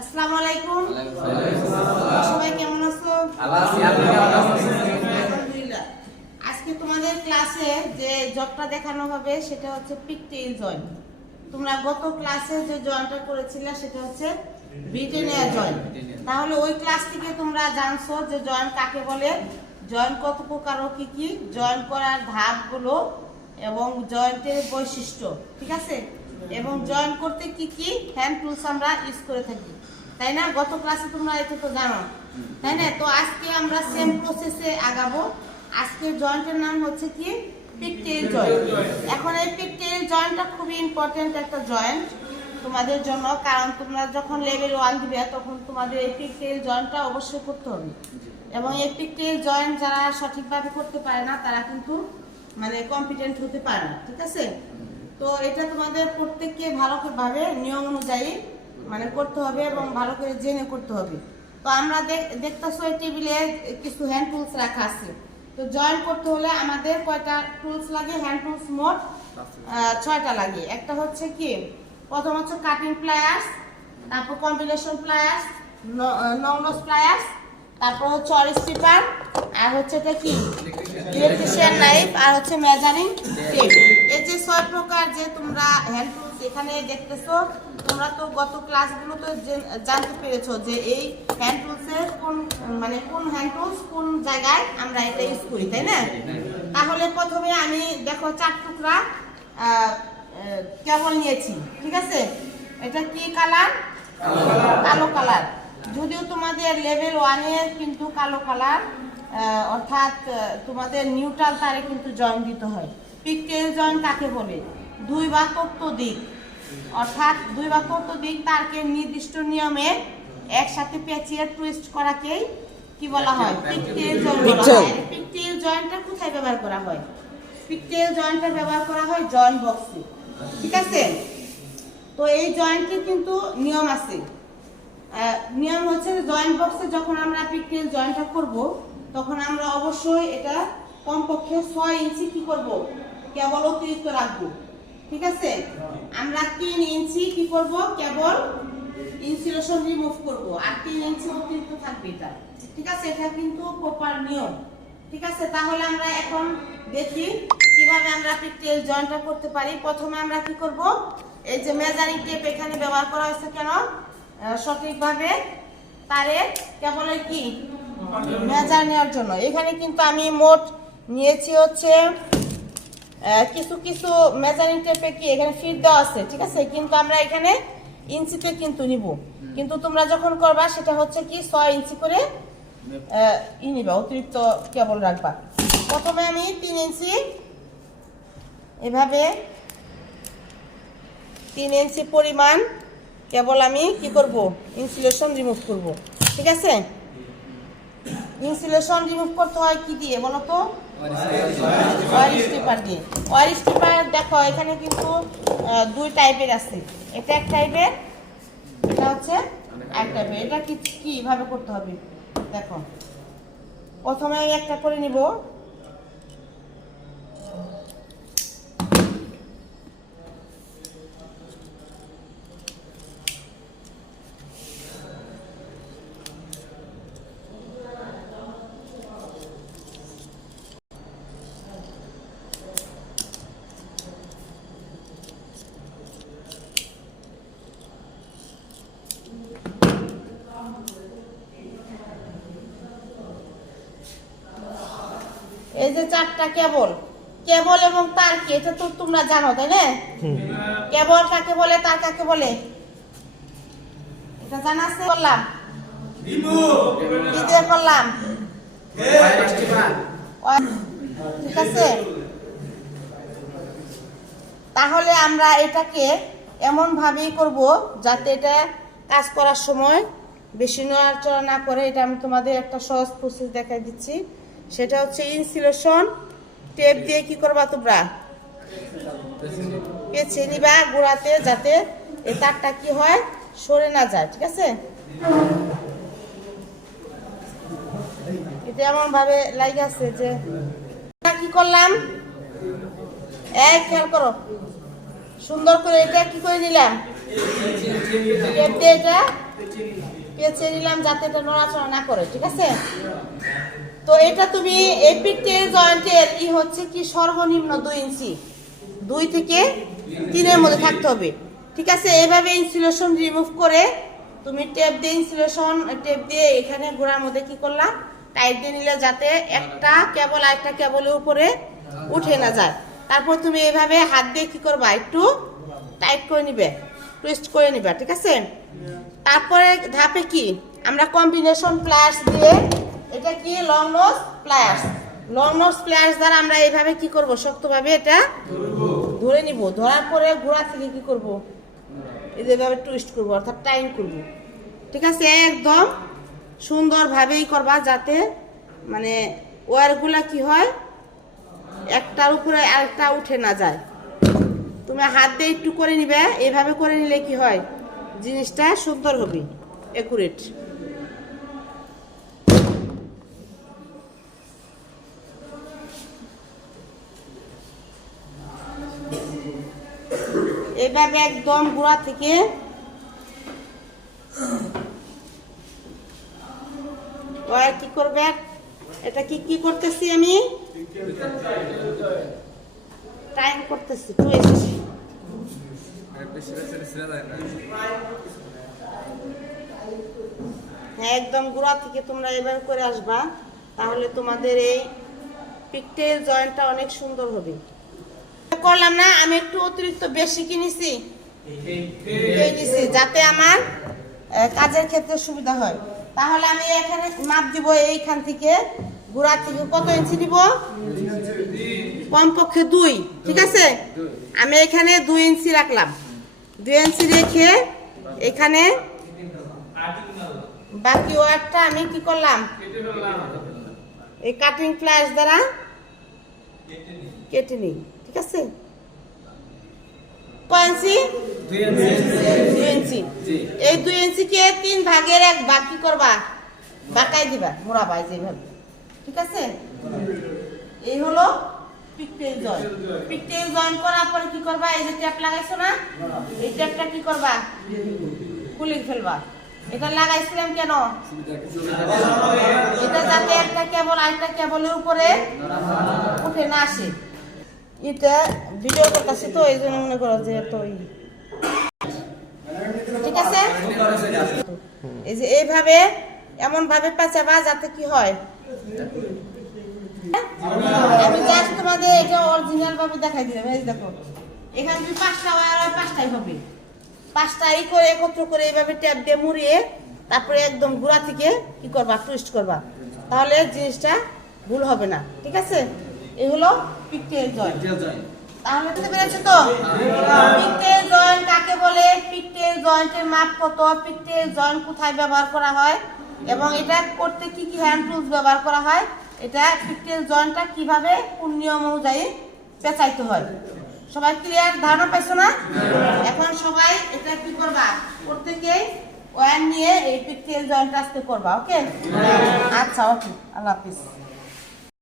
আসসালামু আলাইকুম, সবাই কেমন আছো? আলহামদুলিল্লাহ। আজকে তোমাদের ক্লাসে যে জবটা দেখানো হবে সেটা হচ্ছে পিগটেইল জয়েন্ট। তোমরা গত ক্লাসে যে জয়েন্টটা করেছিলে সেটা হচ্ছে ব্রিটেনিয়া জয়েন্ট। তাহলে ওই ক্লাস থেকে তোমরা জানছো যে জয়েন্ট কাকে বলে, জয়েন্ট কত প্রকার ও কি কি, জয়েন্ট করার ধাপগুলো এবং জয়েন্টের বৈশিষ্ট্য, ঠিক আছে, এবং জয়েন্ট করতে কি কি হ্যান্ড টুলস আমরা ইউজ করে থাকি, তাই না? গত ক্লাসে তোমরা এটা তো জানো, তাই না? তো আজকে আমরা সেম প্রসেসে আগাবো। আজকের জয়েন্টের নাম হচ্ছে কি পিগটেইল জয়েন্ট। এখন এই পিগটেইল জয়েন্টটা খুবই ইম্পর্টেন্ট একটা জয়েন্ট তোমাদের জন্য, কারণ তোমরা যখন লেভেল 1 দিবে তখন তোমাদের এই পিগটেইল জয়েন্টটা অবশ্যই করতে হবে। এবং এই পিগটেইল জয়েন্ট যারা সঠিকভাবে করতে পারে না তারা কিন্তু মানে কম্পিটেন্ট হতে পারে না, ঠিক আছে? তো এটা তোমাদের প্রত্যেককে ভালোভাবে নিয়ম অনুযায়ী মানে করতে হবে এবং ভালো করে জেনে করতে হবে। তো আমরা দেখতেছো এই টেবিলে কিছু হ্যান্ড টুলস রাখা আছে। তো জয়েন করতে হলে আমাদের কয়টা টুলস লাগে? হ্যান্ড টুলস মোট 6টা লাগে। একটা হচ্ছে কি, প্রথম হচ্ছে কাটিং প্লায়ার্স, তারপর কম্বিনেশন প্লায়ার্স, নংলস প্লায়ার্স, তারপর হচ্ছে অর স্ট্রিপার, আর হচ্ছে এটা কি ইলেকট্রিশিয়ান নাইফ, আর হচ্ছে মেজারিং টেপ। এই যে 6 প্রকার যে তোমরা হ্যান্ড টুলস এখানে দেখতেছো, তোমরা তো গত ক্লাসগুলো তো জানতে পেরেছো যে এই হ্যান্ড টুলসের কোন মানে কোন হ্যান্ড টুলস কোন জায়গায় আমরা এটা ইউজ করি, তাই না? তাহলে প্রথমে আমি দেখো 4 টুকরা কেবল নিয়েছি, ঠিক আছে? এটা কি কালার? কালো কালার। যদিও তোমাদের লেভেল 1 এর কিন্তু কালো কালার, অর্থাৎ তোমাদের নিউট্রাল তারে কিন্তু জয়েন্ট দিতে হয়। পিগটেইল জয়েন্ট কাকে বলে? 2 বা ততোধিক, অর্থাৎ 2 বা ততোধিক তারকে নির্দিষ্ট নিয়মে একসাথে পেঁচিয়ে টুইস্ট করাকেই কি বলা হয়? পিগটেইল জয়েন্ট বলা হয়। পিগটেইল জয়েন্টটা কোথায় ব্যবহার করা হয়? পিগটেইল জয়েন্টটা ব্যবহার করা হয় জয়েন্ট বক্সে, ঠিক আছে? তো এই জয়েন্টে কিন্তু নিয়ম আছে। নিয়ম হচ্ছে জয়েন্ট বক্সে যখন আমরা পিগটেইল জয়েন্টটা করব তখন আমরা অবশ্যই এটা কমপক্ষে 6 ইঞ্চি কি করব, কেবল অতিরিক্ত রাখবো, ঠিক আছে? আমরা 3 ইঞ্চি কি করব, কেবল ইনসুলেশন রিমুভ করব, আর 3 ইঞ্চি অতিরিক্ত থাকবে এটা, ঠিক আছে? এটা কিন্তু প্রপার নিয়ম, ঠিক আছে? তাহলে আমরা এখন দেখি কিভাবে আমরা পিগটেইল জয়েন্টটা করতে পারি। প্রথমে আমরা কি করব, এই যে মেজারিং টেপ এখানে ব্যবহার করা হয়েছে কেন? সঠিকভাবে তারে কেবলের কি মেজার নেওয়ার জন্য। এখানে কিন্তু আমি মোট নিয়েছি হচ্ছে কিছু কিছু মেজারিং টেপে কি এখানে ফিট দেওয়া আছে, ঠিক আছে? কিন্তু আমরা এখানে ইঞ্চিতে কিন্তু নিব, কিন্তু তোমরা যখন করবা সেটা হচ্ছে কি 6 ইঞ্চি করে নিবা, অতিরিক্ত কেবল রাখবা। প্রথমে আমি 3 ইঞ্চি এভাবে 3 ইঞ্চি পরিমাণ কেবল আমি কি করব, ইনসুলেশন রিমুভ করব, ঠিক আছে? ইনসুলেশন রিমুভ করতে হয় কি দিয়ে বলো তো? ওয়ার স্ট্রিপার দিয়ে। ওয়ার স্ট্রিপার দেখো এখানে কিন্তু 2 টাইপের আছে, এটা এক টাইপের, এটা হচ্ছে এক টাইপের। এটা কিভাবে করতে হবে দেখো, প্রথমে একটা করে নিব, এই যে 4টা কেবল, কেবল এবং তার কি এটা তো তোমরা জানো, তাই না? কেবল কাকে বলে, তার কাকে বলে, এটা জানা আছে? বললাম কি দিয়ে করলাম, ঠিক আছে? তাহলে আমরা এটাকে এমন ভাবেই করব যাতে এটা কাজ করার সময় বেশি নড়াচড়া না করে। এটা আমি তোমাদের একটা সহজ প্রসেস দেখাই দিচ্ছি, সেটা হচ্ছে ইনসুলেশন টেপ দিয়ে কি করবা তোমরা পেঁচিয়ে নিবা গোড়াতে, যাতে এই তারটা কি হয় সরে না যায়, ঠিক আছে? এটা এমন ভাবে লাগে আছে যে কি করলাম, এক খেয়াল করো সুন্দর করে, এটা কি করে নিলাম, টেপ দিয়ে এটা পেঁচিয়ে নিলাম যাতে এটা নড়াচড়া না করে, ঠিক আছে। তো এটা তুমি এই পিকটেল জয়েন্টের হচ্ছে কি সর্বনিম্ন 2 ইঞ্চি, 2 থেকে 3-এর মধ্যে থাকতে হবে, ঠিক আছে। এইভাবে ইনসুলেশন রিমুভ করে তুমি টেপ দিয়ে এখানে গোড়ার মধ্যে কি করলাম, টাইট দিয়ে নিলে যাতে একটা কেবল আরেকটা কেবলের উপরে উঠে না যায়। তারপর তুমি এইভাবে হাত দিয়ে কি করবা, একটু টাইট করে নিবে, টুইস্ট করে নিবে, ঠিক আছে। তারপরে ধাপে কি আমরা কম্বিনেশন প্লাস দিয়ে, এটা কি লং নোজ প্লাস দ্বারা আমরা এইভাবে কি করব, শক্তভাবে এটা ধরে নিব। ধরার পরে গোড়া থেকে কি করব, এইভাবে টুইস্ট করব, অর্থাৎ টাইট করব, ঠিক আছে। একদম সুন্দরভাবেই করবা যাতে মানে ওয়্যারগুলা কি হয়, একটার উপরে আরেকটা উঠে না যায়। তুমি হাত দিয়ে একটু করে নিবে, এইভাবে করে নিলে কি হয়, জিনিসটা সুন্দর হবে, একুরেট। এইভাবে একদম গোড়া থেকে কি করবে, এটা কি করতেছি আমি, টাইম করতেছি, হ্যাঁ একদম গোড়া থেকে তোমরা এভাবে করে আসবা, তাহলে তোমাদের এই পিকটেল জয়েন্টটা অনেক সুন্দর হবে। করলাম না, আমি একটু অতিরিক্ত বেশি কিনেছি যাতে আমার কাজের ক্ষেত্রে সুবিধা হয়। তাহলে আমি এখানে মাপ দিব, এইখান থেকে গোড়া থেকে কত ইঞ্চি দিব, কমপক্ষে 2, ঠিক আছে। আমি এখানে 2 ইঞ্চি রাখলাম, 2 ইঞ্চি রেখে এখানে বাকি ওয়ারটা আমি কি করলাম, এই কাটিং প্লাস দ্বারা কেটে নিই, ঠিক আছে। কয় ইঞ্চি, 2 ইঞ্চি। এই 2 ইঞ্চিকে 3 ভাগের 1 ভাগ কি করবা, বাঁকাই দিবা, মোড়াবা যেভাবে, ঠিক আছে। এই হলো পিকটেল জয়েন্ট করার পরে কি করবা, এই যে ট্যাপ লাগাইছো না, এই ট্যাপটা কি করবা, খুলে ফেলবা। এটা লাগাইছিলাম কেন, এটা যাতে একটা কেবল আরেকটা কেবলের উপরে উঠে না আসে। এটা ভিডিও করতেছি তো এই জন্য মনে করো যে তো ঠিক আছে। এই যে এইভাবে এমন ভাবে পেঁচাবা যাতে কি হয়, আমি জাস্ট তোমাদের এটা অরিজিনাল ভাবে দেখাই দিলাম। এই দেখো এখানে যদি 5টা হয় আর 5টাই হবে, 5টাই করে একত্র করে এইভাবে ট্যাপ দিয়ে মুড়িয়ে তারপরে একদম গোড়া থেকে কি করবা, টুইস্ট করবা, তাহলে জিনিসটা ভুল হবে না, ঠিক আছে। এই হলো পিকটেল জয়েন্ট। তাহলে বুঝতে পেরেছো তো পিকটেল জয়েন্ট কাকে বলে, পিকটেল জয়েন্টের মাপ কত, পিকটেল জয়েন্ট কোথায় ব্যবহার করা হয় এবং এটা করতে কি কি হ্যান্ড টুলস ব্যবহার করা হয়, এটা পিকটেল জয়েন্টটা কিভাবে কোন নিয়ম অনুযায়ী পেঁচাইতে হয়। সবাই ক্লিয়ার, ধারণা পাইছো না? এখন সবাই এটা কি করবা, প্রত্যেকই ওয়্যার নিয়ে এই পিকটেল জয়েন্ট আজকে করবা, ওকে? আচ্ছা, ওকে, আল্লাহ হাফিজ।